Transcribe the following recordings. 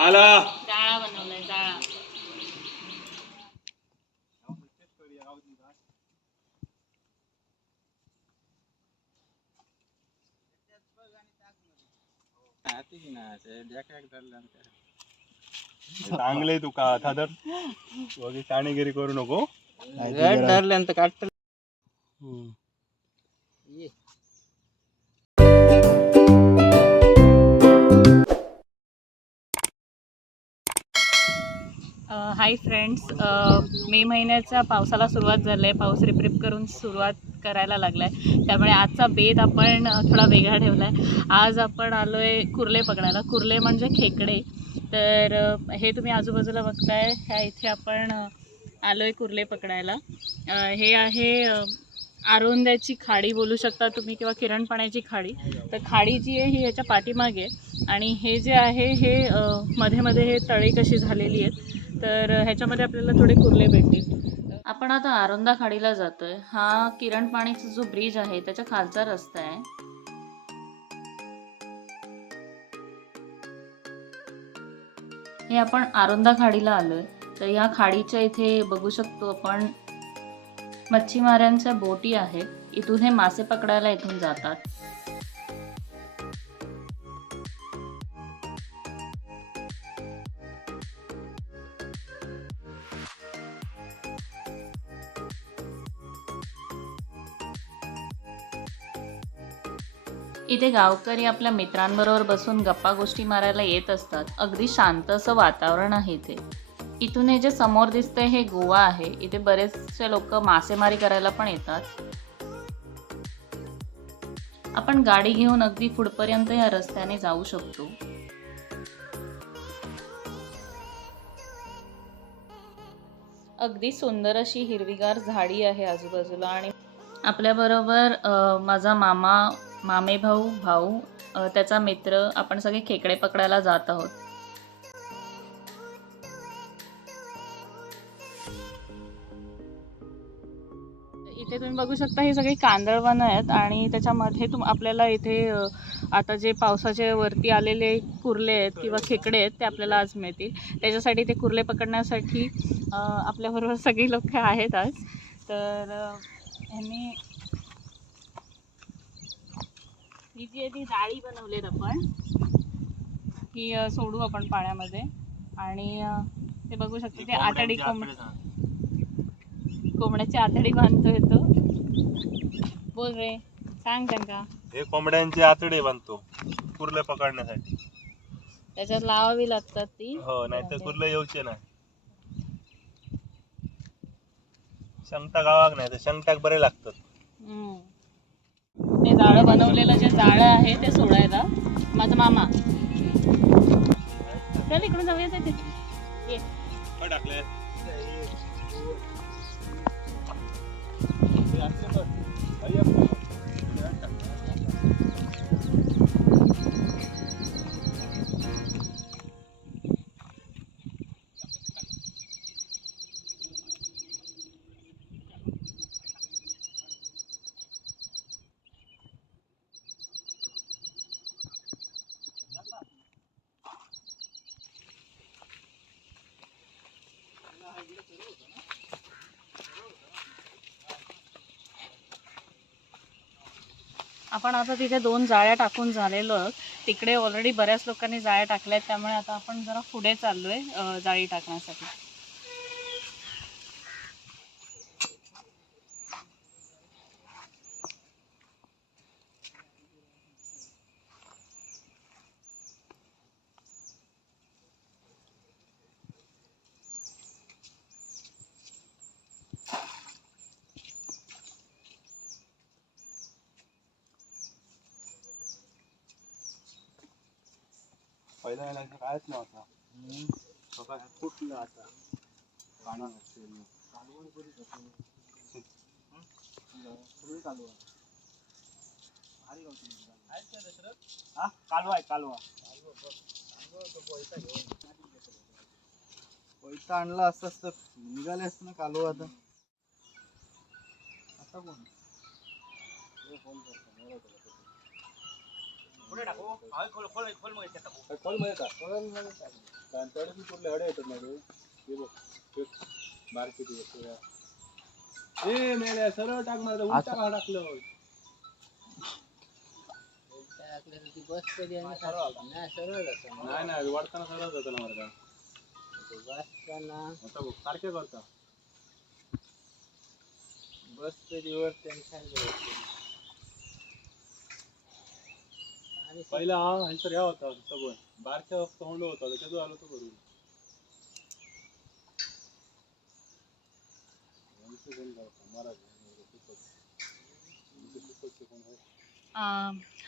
आला. जाळा बनवलाय जाळा चांगले तुका आता तर वगैरे काणेगिरी करू नको. धरल्यानंतर हाय फ्रेंड्स मे महिन्याच्या पावसाला सुरुवात झाली आहे पाऊस रिपरिप करून सुरुवात करायला लागला आहे त्यामुळे आजचा बेत आपण थोडा वेगळा ठेवला आहे आज आपण आलो आहे कुर्ले पकडायला. कुर्ले म्हणजे खेकडे. तर हे तुम्ही आजूबाजूला बघताय. ह्या इथे आपण आलो आहे कुर्ले पकडायला. हे आहे आरोंद्याची खाडी बोलू शकता तुम्ही किंवा किरणपाण्याची खाडी. तर खाडी जी आहे ही ह्याच्या पाठीमागे आणि हे जे आहे हे मध्ये मध्ये हे तळे कशी झालेली आहेत. तर ह्याच्यामध्ये आपल्याला थोडे कुर्ले भेटतील. आपण आता आरोंदा खाडीला जातोय. हा किरण पाणीचा जो ब्रिज आहे त्याच्या खालचा रस्ता आहे. हे आपण आरोंदा खाडीला आलोय. तर ह्या खाडीच्या इथे बघू शकतो आपण मच्छीमारांच्या बोटी आहेत. इथून हे मासे पकडायला इथून जातात. इथे गावकरी आपल्या मित्रांबरोबर बसून गप्पा गोष्टी मारायला येत असतात. अगदी शांत असं वातावरण आहे इथे. इथून हे जे समोर दिसतंय हे गोवा आहे. इथे बरेचसे लोक मासेमारी करायला पण येतात. आपण गाडी घेऊन अगदी पुढपर्यंत या रस्त्याने जाऊ शकतो. अगदी सुंदर अशी हिरवीगार झाडी आहे आजूबाजूला आणि आपल्याबरोबर माझा मामा मामे भाऊ भाऊ त्याचा मित्र आपण सगळे खेकडे पकडायला जात आहोत. इथे तुम्ही बघू शकता हे सगळे कांदळवन आहेत आणि त्याच्यामध्ये तुम आपल्याला इथे आता जे पावसाचे वरती आलेले कुर्ले आहेत किंवा खेकडे आहेत ते आपल्याला आज मिळतील. त्याच्यासाठी ते कुर्ले पकडण्यासाठी आपल्याबरोबर सगळी लोक आहेत आज. तर अ, ह्यांनी ही जी आहे ती जाळी बनवलीत आपण ही सोडू आपण पाण्यामध्ये. आणि ते बघू शकता ते आतडी कोंब कोंबड्याची आतडी बांधतोय तो. बोल रे सांग त्यांका हे कोंबड्यांचे आतडे बांधतो कुर्ले पकडण्यासाठी. त्याच्यात लावावी लागतात ती. हो नाही तर कुर्ले येऊचे नाही. शंकटा गावाक नाही तर शंकटाक बरे लागतात. जाळं बनवलेलं जे जाळं आहे ते सोडायला. माझा मामा. चल इकडून जाऊया ते आपण आता तिथे दोन जाळ्या टाकून झालेलो आहोत. तिकडे ऑलरेडी बऱ्याच लोकांनी जाळ्या टाकल्या आहेत त्यामुळे आता आपण जरा पुढे चाललो आहे जाळी टाकण्यासाठी पहिला याला कायच नव्हता बघा, फुटलं आता पाणी असेल. हा? कालवा आहे कालवा। पैसा आणला असतास तर निघाले असत ना कालू आता. आता कोण? खोलमध्ये टाक कांताडची कुठले हडे येतात ना रे. हे बघ बारकी ती बघ, तुला. ए मेल्या सरळ टाक मला उलटा का टाकलं. बस कधी सरळ नाही नाही वाढताना सरळ जातं ना मला बसताना आता बघ सारखे करता. बस कधी वरती आणि खाली वरती. आणि पहिला हा ह्यांचा ह्या होता सगळं. बारक्या तोंड होता त्याच्यात आलो तो करून यांचं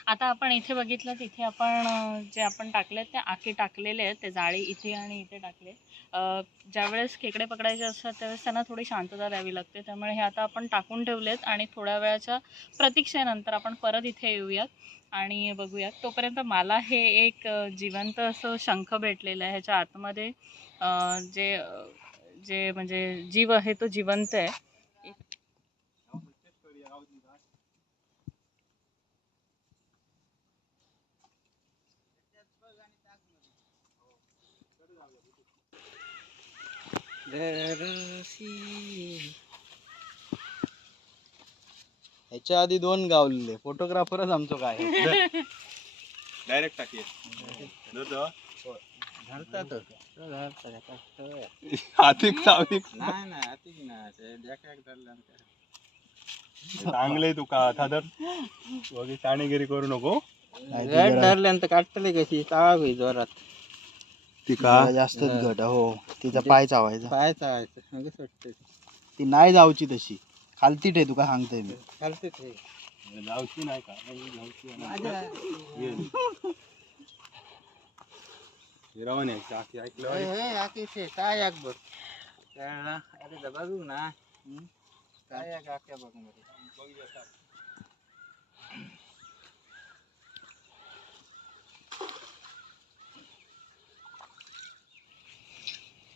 आता आपण इथे बघितलं तिथे आपण जे आपण टाकले ते आके टाकलेले आहेत ते जाळी इथे आणि इथे टाकले ज्यावेळेस खेकडे पकडायचे असतात त्यावेळेस त्यांना थोडी शांतता द्यावी लागते. त्यामुळे हे आता आपण टाकून ठेवलेत आणि थोड्या वेळाच्या प्रतीक्षेनंतर आपण परत इथे येऊयात आणि बघूयात. तोपर्यंत मला हे एक जिवंत असं शंख भेटलेलं आहे ह्याच्या आतमध्ये जे जे म्हणजे जीव आहे तो जिवंत आहे. ह्याच्या आधी दोन गावलेले. फोटोग्राफरच आमचं काय? डायरेक्ट टाकी. हातिक साविक. नाही. चांगले तुका थादर वगे चाणेगिरी करू नको. रड धरल्यानंतर काटतले कशी? चावा होई जोरात. तिका जास्तच घट हो. तिचा पाय चावायचा. पाय चावायचं. मग सुटते ती नाही जाऊची तशी. खालती ठे तुका सांगतोय मी. ते जाऊची नाही का? हिरावण आहे चाकी ऐकलं आकी ते काय याक बघ? अरे ना? काय याक बघमध्ये.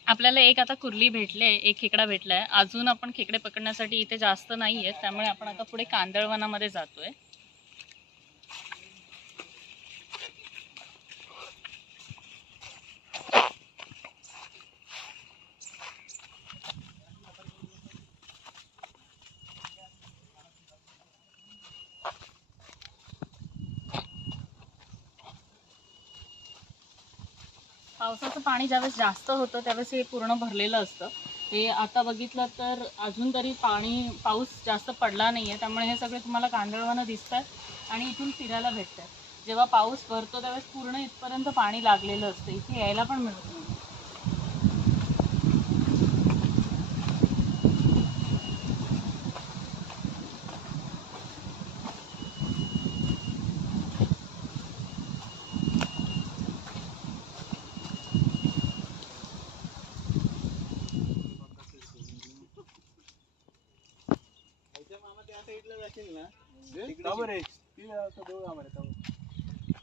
आपल्याला एक आता कुर्ली भेटले एक खेकडा भेटलाय. अजून आपण खेकडे पकडण्यासाठी इथे जास्त नाही आहेत त्यामुळे आपण आता पुढे कांदळवनामध्ये जातोय पावसाचं पाणी ज्यावेळेस जास्त होतं त्यावेळेस हे पूर्ण भरलेलं असतं. हे आता बघितलं तर अजून तरी पाणी पाऊस जास्त पडला नाही आहे त्यामुळे हे सगळे तुम्हाला कांदळवानं दिसतात आणि इथून फिरायला भेटतात जेव्हा पाऊस भरतो त्यावेळेस पूर्ण इथपर्यंत पाणी लागलेलं असतं. इथे यायला पण मिळत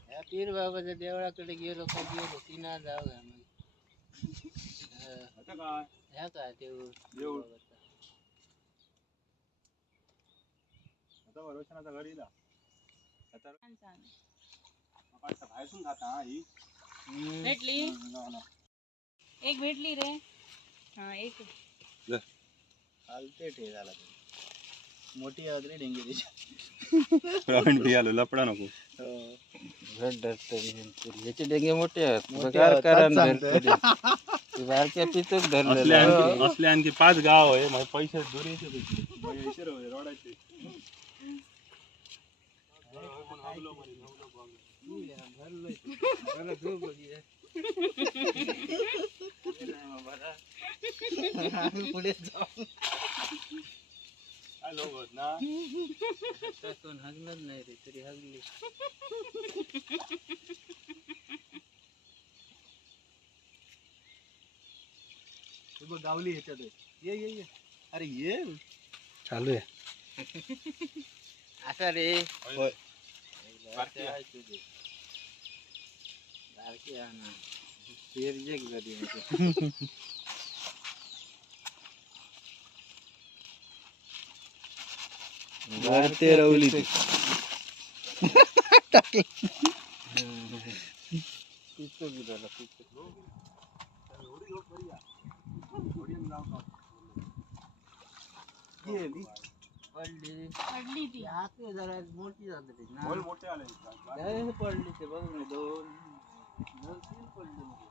या पीर बाबाच्या देवळाकडे गेलो का गेलो की ना जाऊ का मग ह्या काय देऊळ? देऊळ. बाबाचं. छान छान. बाहेरून खाता ही हम्म. भेटली? एक भेटली रे. हा एक. चालते ठे झाला. मोठी आवाज रे डेंगेरीची प्रवीण भी आलो लपडा नको. याचे डेंगे मोठे आहेत. असले आणखी असले आणखी पाच गाव आहे मग पैसे दूर येते रोडाचे पुढे जाऊ. काय लोक होत ना कोण हगणार नाही रे तरी हगली हे बघ, गावली ह्याच्यात आहे. ये ये ये। अरे ये। चालू आहे असा रे। होय. बारकी आहे. बारकी आहे ना। वरती रवली ती. पडली. पडली ती. आते जरा मोठी झाली मोठे आले पडली ते बघ ना दोन दोन तीन पडली मध्ये.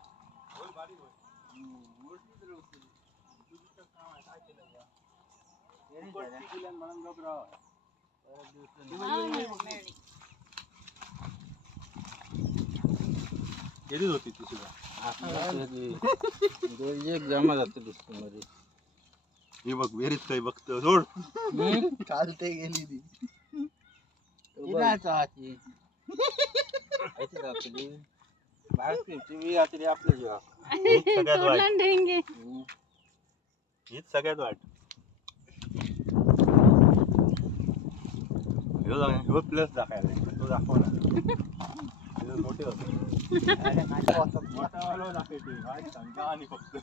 होल बारीक होय. हम्म, मोठी तर होती. तुझं काम आहे, काय केलं बा? हे नाही पट्टी झालं. दिल्यानं म्हणून गप राहा. परत दिवसांनी. हा, मिळाली, मिळाली. येतच होती ती सुद्धा आता होती. दोन एक जमा जातो दिसतो मध्ये हे बघ विहिरीत काही बघतो सोड काल ते गेली ती किनाचा हाती ऐकते का आपली बारकी टीव्ही आता आपलं जेव्हा हीच सगळ्यात वाईट तोडला ना ढेंगे हीच सगळ्यात वाईट ह्यो जा- ह्यो प्लस दाखवायला तो दाखव ना ह्यो मोठे होते मोठा वाला दाखवते वाईट सांगा आणि फक्त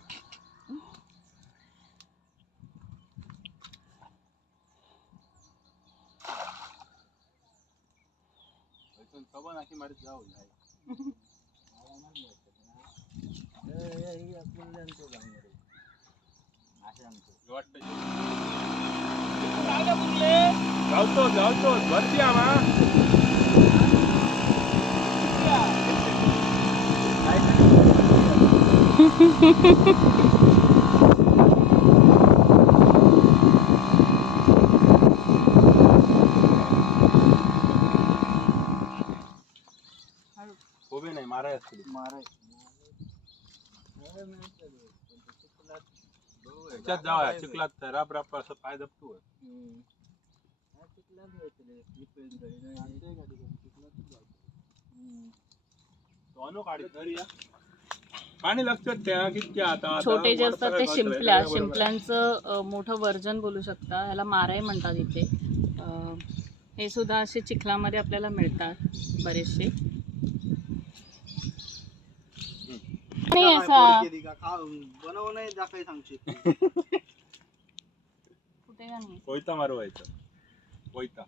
इथून सबा नाकी मारीत जाऊ नाही. हे वाटतं जाऊतो जाऊतो वरती आमा उभे नाही माराय असते त्याच्यात जावा चिखलात असं पाय लक्षात ठेवा आता आता छोटे जे असतात ते शिंपल्या शिंपल्यांचं मोठं वर्जन बोलू शकता. ह्याला माराई म्हणतात इथे. अ, हे सुद्धा असे चिखलामध्ये आपल्याला मिळतात बरेचसे. नाही असा गेली का? खा बनव नाही दाखवाय सांगशील. कुठे नाही? कोयता मारवायचं कोयता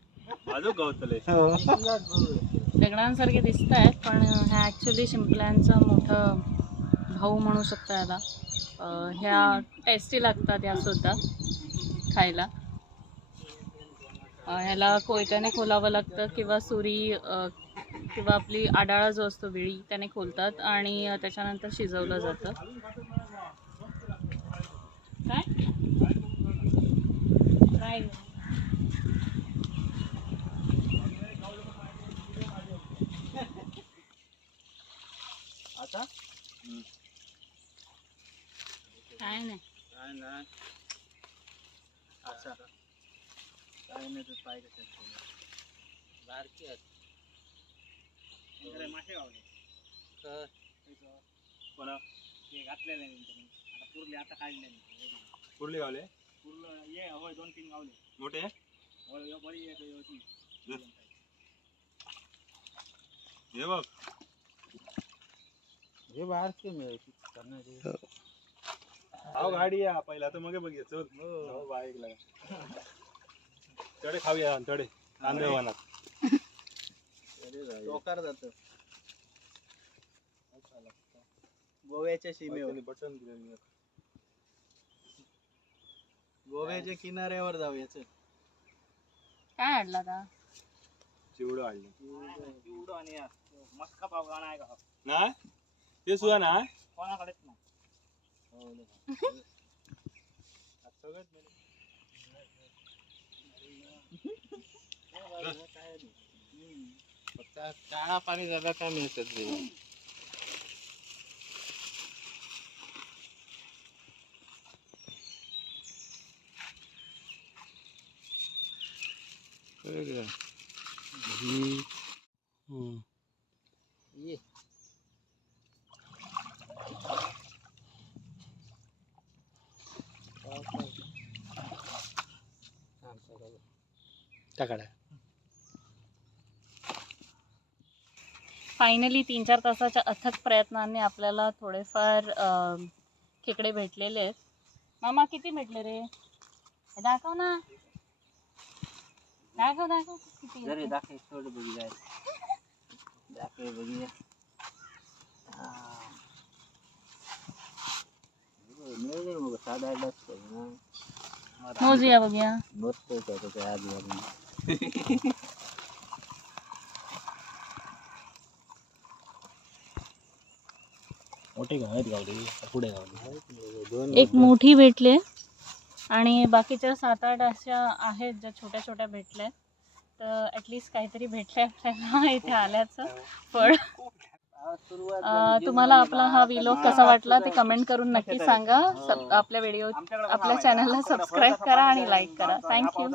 माझं गवतलंय दगडांसारखे दिसत आहेत पण ह्या ॲक्च्युली शिंपल्यांचा मोठं भाऊ म्हणू शकता याला अ, ह्या टेस्टी लागतात या सुद्धा खायला. अ, ह्याला कोयत्याने खोलावं लागतं किंवा सुरी अ, किंवा आपली आडाळा जो असतो विळी त्याने खोलतात आणि त्याच्यानंतर शिजवलं जातं. काय. आता? काय नाही. काय नाही. अच्छा. काय नाही कशात ठेवले. बारकी आहेत. इकडे मासे गावले कोणा ते घातलेले नाही त्यांनी. आता पुरले आता काढले नाही कुर्ली गावले? पुरलं ये होय दोन तीन गावले. मोठे? होय यो बरी एक यो ती. हे बघ. हे बारकी मिळायची करणारी हाव गाडी या पहिला तर मग बघ चल. हो. बाईकला तडे खाऊया तडे. कांदे वनात टोकार जात. गोव्याच्या सीमेवर. बटन दिलं गोव्याच्या किनाऱ्यावर जाऊया चल काय आणला का चिवडं आणलं. चिवडं आणि या. मस्का पाव गाणं आहे का? नाही? ते सुद्धा नाही? कोणाकडेच नाही. काळा पाणी झालं काय मिळतात रे फायनली तीन चार तासाच्या अथक प्रयत्नांनी आपल्याला थोडेफार खेकडे भेटलेले आहेत. मामा किती भेटले रे? दाखव ना. दाखव दाखव किती भेटले. दाखव थोडं बघी जाय बघूया. मिळेल मग साधा आठच ना. मोजूया बघूया. मस्त आहे त्याच्या आजूबाजूला. मोठे पुढे दोन एक मोठी भेटली आणि बाकीच्या सात आठ अशा आहेत ज्या छोट्या छोट्या भेटल्या तर ॲटलिस्ट काहीतरी भेटलंय आपल्याला इथे आल्याचं फळ. तुम्हाला आपला हा विलोग कसा वाटला ते कमेंट करून नक्की सांगा. आपल्या व्हिडिओ आपल्या चॅनलला सबस्क्राईब करा आणि लाईक करा. थँक्यू